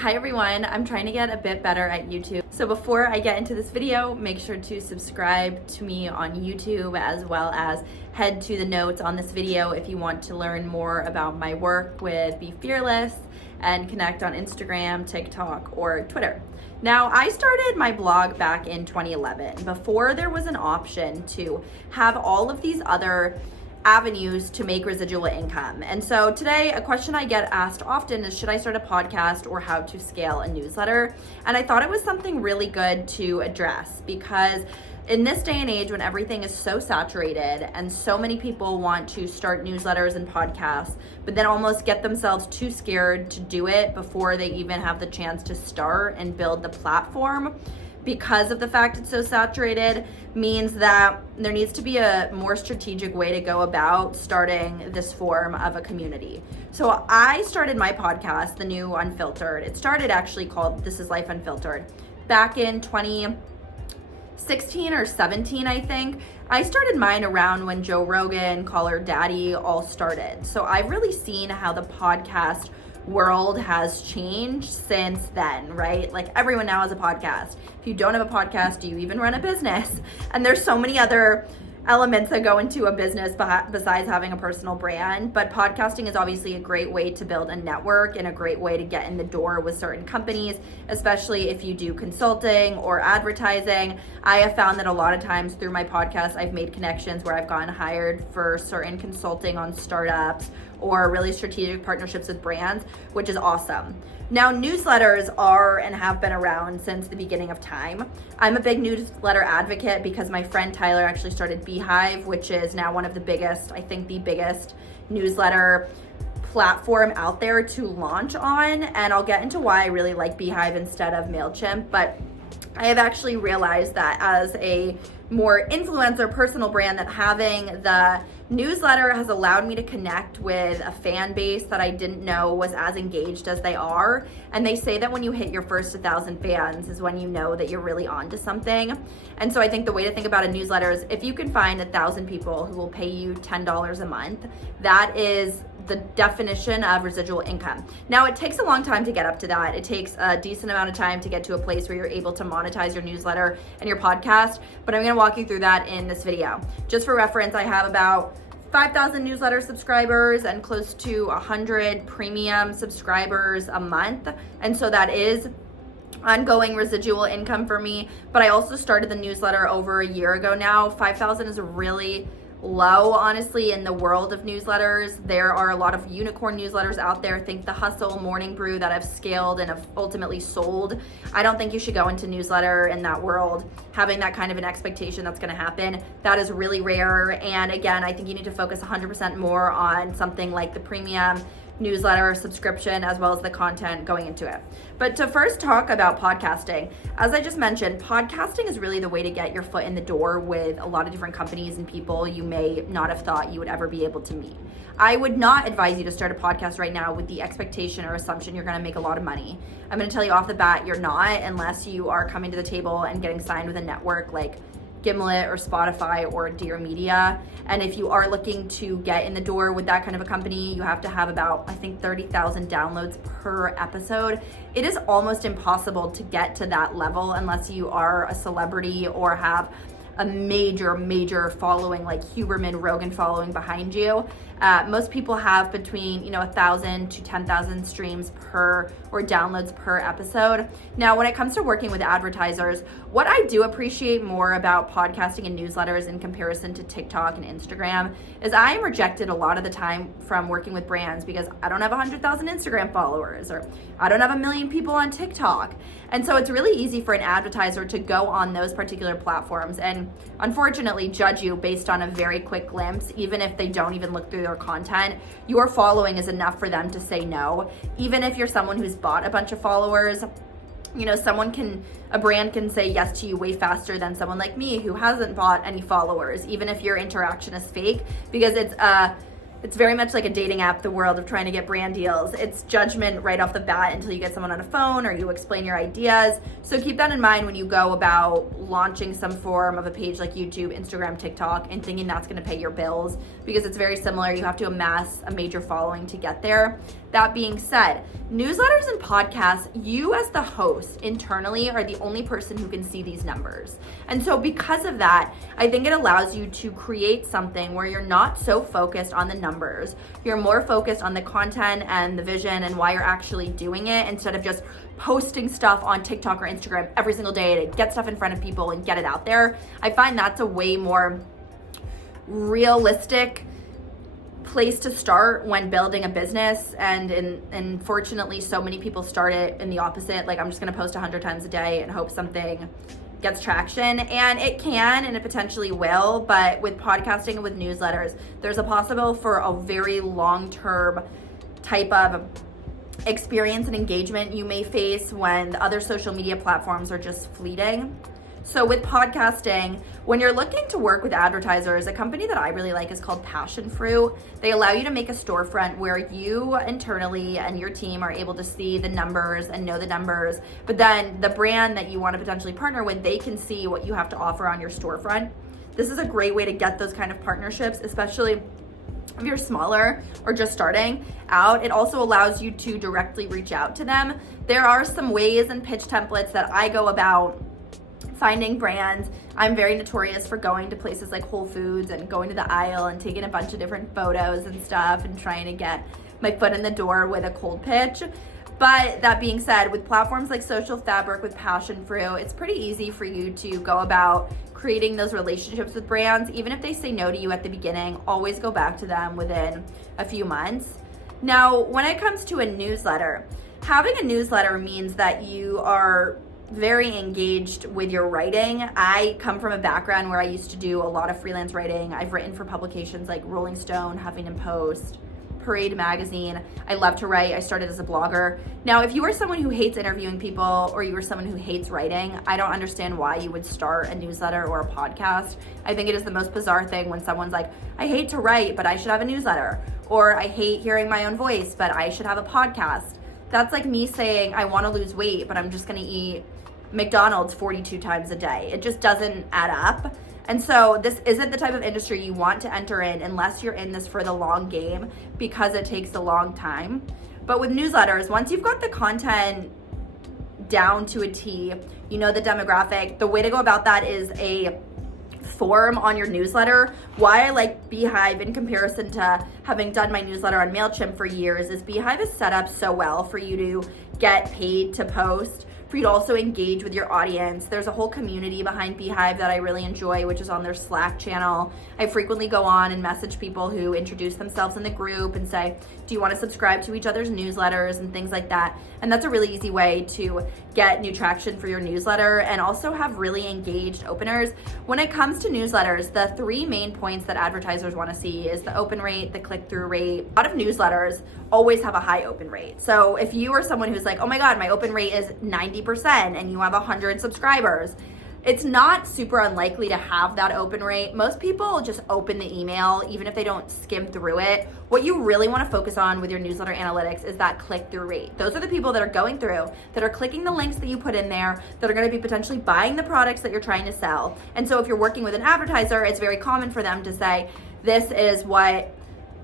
Hi everyone, I'm trying to get a bit better at YouTube. So before I get into this video, make sure to subscribe to me on YouTube as well as head to the notes on this video if you want to learn more about my work with Be Fearless and connect on Instagram, TikTok, or Twitter. Now, I started my blog back in 2011 before there was an option to have all of these other avenues to make residual income. And so today, a question I get asked often is, should I start a podcast or how to scale a newsletter? And I thought it was something really good to address because in this day and age when everything is so saturated and so many people want to start newsletters and podcasts, but then almost get themselves too scared to do it before they even have the chance to start and build the platform, because of the fact it's so saturated, means that there needs to be a more strategic way to go about starting this form of a community. So I started my podcast, The New Unfiltered. It started actually called This Is Life Unfiltered back in 2016 or 17, I think. I started mine around when Joe Rogan, Call Her Daddy all started. So I've really seen how the podcast world has changed since then, right? Like everyone now has a podcast. If you don't have a podcast, do you even run a business? And there's so many other elements that go into a business besides having a personal brand. But podcasting is obviously a great way to build a network and a great way to get in the door with certain companies, especially if you do consulting or advertising. I have found that a lot of times through my podcast, I've made connections where I've gotten hired for certain consulting on startups or really strategic partnerships with brands, which is awesome. Now, newsletters are and have been around since the beginning of time. I'm a big newsletter advocate because my friend Tyler actually started Beehive, which is now one of the biggest, I think the biggest newsletter platform out there to launch on. And I'll get into why I really like Beehive instead of MailChimp, but I have actually realized that as a more influencer personal brand, that having the newsletter has allowed me to connect with a fan base that I didn't know was as engaged as they are. And they say that when you hit your first 1,000 fans is when you know that you're really onto something. And so I think the way to think about a newsletter is if you can find 1,000 people who will pay you $10 a month, that is the definition of residual income. Now, it takes a long time to get up to that. It takes a decent amount of time to get to a place where you're able to monetize your newsletter and your podcast, but I'm gonna walk you through that in this video. Just for reference, I have about 5,000 newsletter subscribers and close to 100 premium subscribers a month. And so that is ongoing residual income for me. But I also started the newsletter over a year ago now. 5,000 is really low, honestly, in the world of newsletters. There are a lot of unicorn newsletters out there. Think The Hustle, Morning Brew, that have scaled and have ultimately sold. I don't think you should go into newsletter in that world having that kind of an expectation that's going to happen. That is really rare. And again, I think you need to focus 100% more on something like the premium newsletter subscription as well as the content going into it. But to first talk about podcasting, as I just mentioned, podcasting is really the way to get your foot in the door with a lot of different companies and people you may not have thought you would ever be able to meet. I would not advise you to start a podcast right now with the expectation or assumption you're going to make a lot of money. I'm going to tell you off the bat, you're not, unless you are coming to the table and getting signed with a network like Gimlet or Spotify or Dear Media. And if you are looking to get in the door with that kind of a company, you have to have about, I think, 30,000 downloads per episode. It is almost impossible to get to that level unless you are a celebrity or have a major following like Huberman, Rogan following behind you. Most people have between 1,000 to 10,000 streams per or downloads per episode. Now, when it comes to working with advertisers, what I do appreciate more about podcasting and newsletters in comparison to TikTok and Instagram is I am rejected a lot of the time from working with brands because I don't have 100,000 Instagram followers or I don't have 1 million people on TikTok. And so it's really easy for an advertiser to go on those particular platforms and unfortunately judge you based on a very quick glimpse, even if they don't even look through their content. Your following is enough for them to say no. Even if you're someone who's bought a bunch of followers, a brand can say yes to you way faster than someone like me who hasn't bought any followers, even if your interaction is fake, because it's very much like a dating app, the world of trying to get brand deals. It's judgment right off the bat until you get someone on a phone or you explain your ideas. So keep that in mind when you go about launching some form of a page like YouTube, Instagram, TikTok, and thinking that's gonna pay your bills, because it's very similar. You have to amass a major following to get there. That being said, newsletters and podcasts, you as the host internally are the only person who can see these numbers. And so because of that, I think it allows you to create something where you're not so focused on the numbers. You're more focused on the content and the vision and why you're actually doing it, instead of just posting stuff on TikTok or Instagram every single day to get stuff in front of people and get it out there. I find that's a way more realistic place to start when building a business, and unfortunately so many people start it in the opposite, like I'm just going to post 100 times a day and hope something gets traction, and it can and it potentially will, but with podcasting and with newsletters, there's a possible for a very long-term type of experience and engagement you may face when the other social media platforms are just fleeting. So with podcasting, when you're looking to work with advertisers, a company that I really like is called Passion Fruit. They allow you to make a storefront where you internally and your team are able to see the numbers and know the numbers, but then the brand that you want to potentially partner with, they can see what you have to offer on your storefront. This is a great way to get those kind of partnerships, especially if you're smaller or just starting out. It also allows you to directly reach out to them. There are some ways and pitch templates that I go about finding brands. I'm very notorious for going to places like Whole Foods and going to the aisle and taking a bunch of different photos and stuff and trying to get my foot in the door with a cold pitch. But that being said, with platforms like Social Fabric, with Passion Fruit, it's pretty easy for you to go about creating those relationships with brands. Even if they say no to you at the beginning, always go back to them within a few months. Now, when it comes to a newsletter, having a newsletter means that you are very engaged with your writing. I come from a background where I used to do a lot of freelance writing. I've written for publications like Rolling Stone, Huffington Post, Parade Magazine. I love to write. I started as a blogger. Now, if you are someone who hates interviewing people, or you are someone who hates writing, I don't understand why you would start a newsletter or a podcast. I think it is the most bizarre thing when someone's like, I hate to write, but I should have a newsletter. Or I hate hearing my own voice, but I should have a podcast. That's like me saying I want to lose weight, but I'm just going to eat McDonald's 42 times a day. It just doesn't add up. And so this isn't the type of industry you want to enter in unless you're in this for the long game, because it takes a long time. But with newsletters, once you've got the content down to a T, you know the demographic, the way to go about that is a form on your newsletter. Why I like Beehive in comparison to having done my newsletter on MailChimp for years is Beehive is set up so well for you to get paid to post, for you to also engage with your audience. There's a whole community behind Beehive that I really enjoy, which is on their Slack channel. I frequently go on and message people who introduce themselves in the group and say, do you want to subscribe to each other's newsletters and things like that? And that's a really easy way to get new traction for your newsletter and also have really engaged openers. When it comes to newsletters, the three main points that advertisers want to see is the open rate, the click-through rate. A lot of newsletters always have a high open rate. So if you are someone who's like, oh my God, my open rate is 90% and you have 100 subscribers, it's not super unlikely to have that open rate. Most people just open the email, even if they don't skim through it. What you really want to focus on with your newsletter analytics is that click-through rate. Those are the people that are going through, that are clicking the links that you put in there, that are going to be potentially buying the products that you're trying to sell. And so if you're working with an advertiser, it's very common for them to say, this is what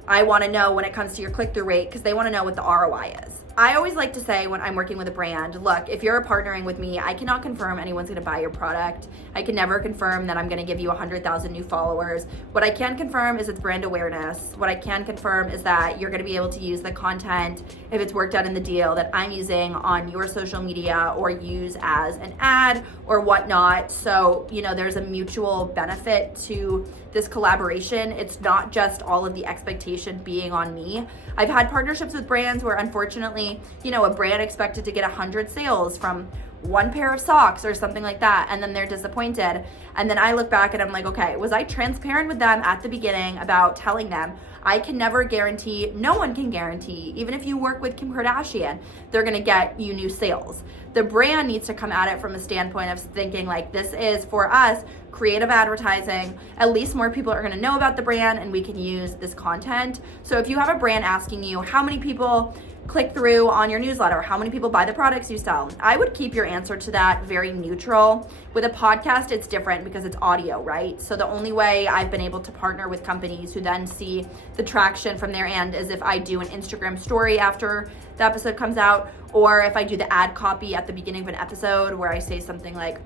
I want to know when it comes to your click-through rate, because they want to know what the ROI is. I always like to say when I'm working with a brand, look, if you're partnering with me, I cannot confirm anyone's going to buy your product. I can never confirm that I'm going to give you 100,000 new followers. What I can confirm is it's brand awareness. What I can confirm is that you're going to be able to use the content, if it's worked out in the deal, that I'm using on your social media or use as an ad or whatnot. So, there's a mutual benefit to this collaboration. It's not just all of the expectation being on me. I've had partnerships with brands where unfortunately, a brand expected to get 100 sales from one pair of socks or something like that, and then they're disappointed. And then I look back and I'm like, okay, was I transparent with them at the beginning about telling them I can never guarantee, no one can guarantee, even if you work with Kim Kardashian, they're gonna get you new sales. The brand needs to come at it from a standpoint of thinking like, this is for us creative advertising. At least more people are gonna know about the brand and we can use this content. So if you have a brand asking you, how many people click through on your newsletter? How many people buy the products you sell? I would keep your answer to that very neutral. With a podcast, it's different because it's audio, right? So the only way I've been able to partner with companies who then see the traction from their end is if I do an Instagram story after the episode comes out, or if I do the ad copy at the beginning of an episode where I say something like,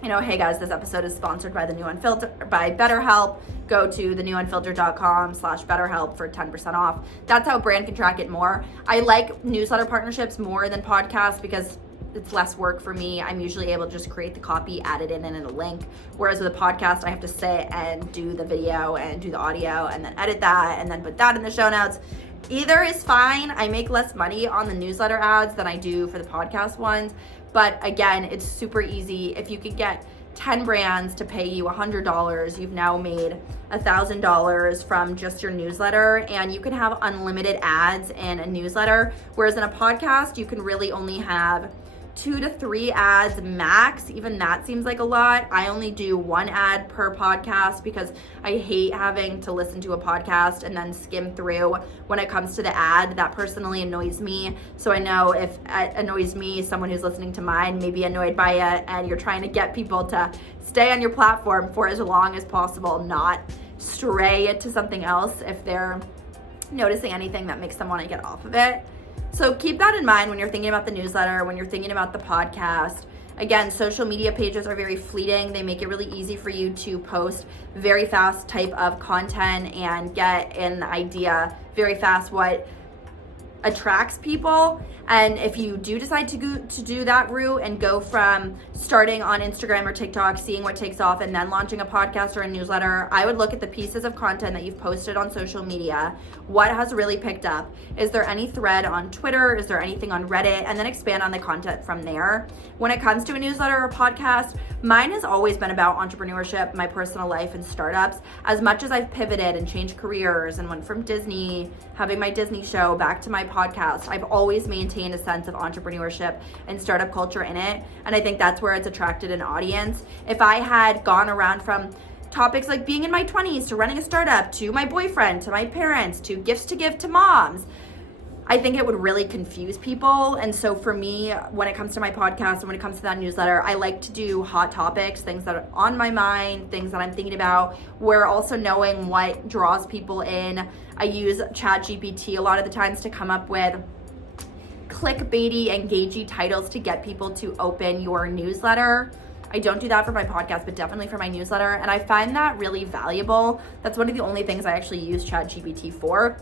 hey guys, this episode is sponsored by by BetterHelp. Go to thenewunfiltered.com/BetterHelp for 10% off. That's how a brand can track it more. I like newsletter partnerships more than podcasts because it's less work for me. I'm usually able to just create the copy, add it in a link. Whereas with a podcast, I have to sit and do the video and do the audio and then edit that and then put that in the show notes. Either is fine. I make less money on the newsletter ads than I do for the podcast ones. But again, it's super easy. If you could get 10 brands to pay you $100, you've now made $1,000 from just your newsletter, and you can have unlimited ads in a newsletter. Whereas in a podcast, you can really only have 2 to 3 ads max. Even that seems like a lot. I only do 1 ad per podcast because I hate having to listen to a podcast and then skim through when it comes to the ad. That personally annoys me. So I know if it annoys me, someone who's listening to mine may be annoyed by it, and you're trying to get people to stay on your platform for as long as possible, not stray to something else if they're noticing anything that makes them want to get off of it. So keep that in mind when you're thinking about the newsletter, when you're thinking about the podcast. Again, social media pages are very fleeting. They make it really easy for you to post very fast type of content and get an idea very fast what attracts people. And if you do decide to do that route and go from starting on Instagram or TikTok, seeing what takes off, and then launching a podcast or a newsletter, I would look at the pieces of content that you've posted on social media. What has really picked up? Is there any thread on Twitter? Is there anything on Reddit? And then expand on the content from there. When it comes to a newsletter or podcast, mine has always been about entrepreneurship, my personal life, and startups. As much as I've pivoted and changed careers and went from Disney, having my Disney show, back to my podcast, I've always maintained a sense of entrepreneurship and startup culture in it. And I think that's where it's attracted an audience. If I had gone around from topics like being in my 20s to running a startup to my boyfriend to my parents to gifts to give to moms, I think it would really confuse people. And so for me, when it comes to my podcast and when it comes to that newsletter, I like to do hot topics, things that are on my mind, things that I'm thinking about, where also knowing what draws people in. I use ChatGPT a lot of the times to come up with clickbaity, engagey titles to get people to open your newsletter. I don't do that for my podcast, but definitely for my newsletter. And I find that really valuable. That's one of the only things I actually use ChatGPT for,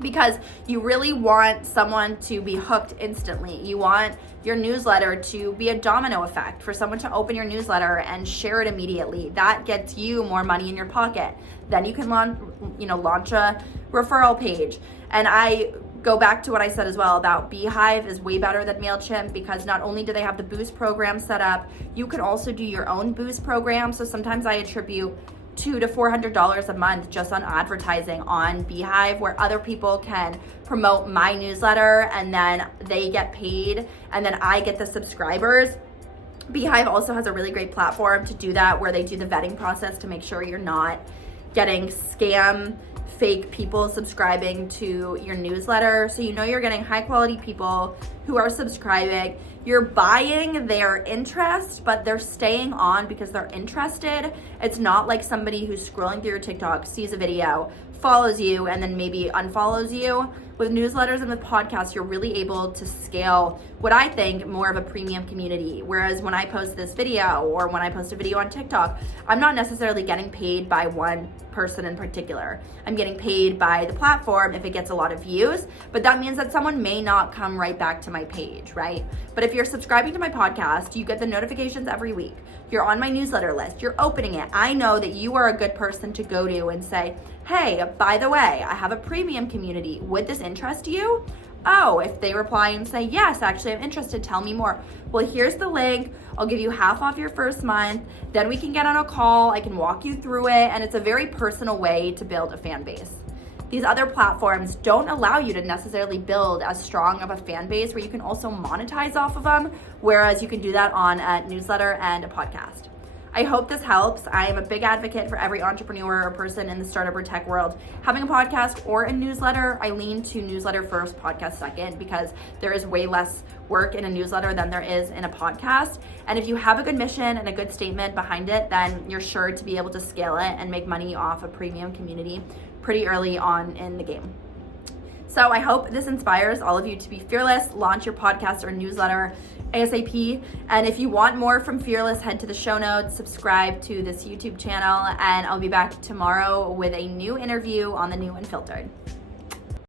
because you really want someone to be hooked instantly. You want your newsletter to be a domino effect, for someone to open your newsletter and share it immediately. That gets you more money in your pocket. Then you can launch a referral page. And I go back to what I said as well about Beehive is way better than MailChimp, because not only do they have the Boost program set up, you can also do your own Boost program. So sometimes I attribute $200 to $400 a month just on advertising on Beehive, where other people can promote my newsletter and then they get paid and then I get the subscribers. Beehive also has a really great platform to do that, where they do the vetting process to make sure you're not getting fake people subscribing to your newsletter. So you're getting high quality people who are subscribing. You're buying their interest, but they're staying on because they're interested. It's not like somebody who's scrolling through your TikTok, sees a video, follows you, and then maybe unfollows you. With newsletters and with podcasts, you're really able to scale what I think more of a premium community. Whereas when I post this video or when I post a video on TikTok, I'm not necessarily getting paid by one person in particular. I'm getting paid by the platform if it gets a lot of views, but that means that someone may not come right back to my page, right? But if you're subscribing to my podcast, you get the notifications every week. You're on my newsletter list, you're opening it. I know that you are a good person to go to and say, hey, by the way, I have a premium community. Would this interest you? Oh, if they reply and say, yes, actually, I'm interested, tell me more. Well, here's the link. I'll give you half off your first month. Then we can get on a call. I can walk you through it. And it's a very personal way to build a fan base. These other platforms don't allow you to necessarily build as strong of a fan base where you can also monetize off of them, whereas you can do that on a newsletter and a podcast. I hope this helps. I am a big advocate for every entrepreneur or person in the startup or tech world having a podcast or a newsletter. I lean to newsletter first, podcast second, because there is way less work in a newsletter than there is in a podcast. And if you have a good mission and a good statement behind it, then you're sure to be able to scale it and make money off a premium community pretty early on in the game. So I hope this inspires all of you to be fearless, launch your podcast or newsletter ASAP. And if you want more from Fearless, head to the show notes, subscribe to this YouTube channel, and I'll be back tomorrow with a new interview on The New Unfiltered.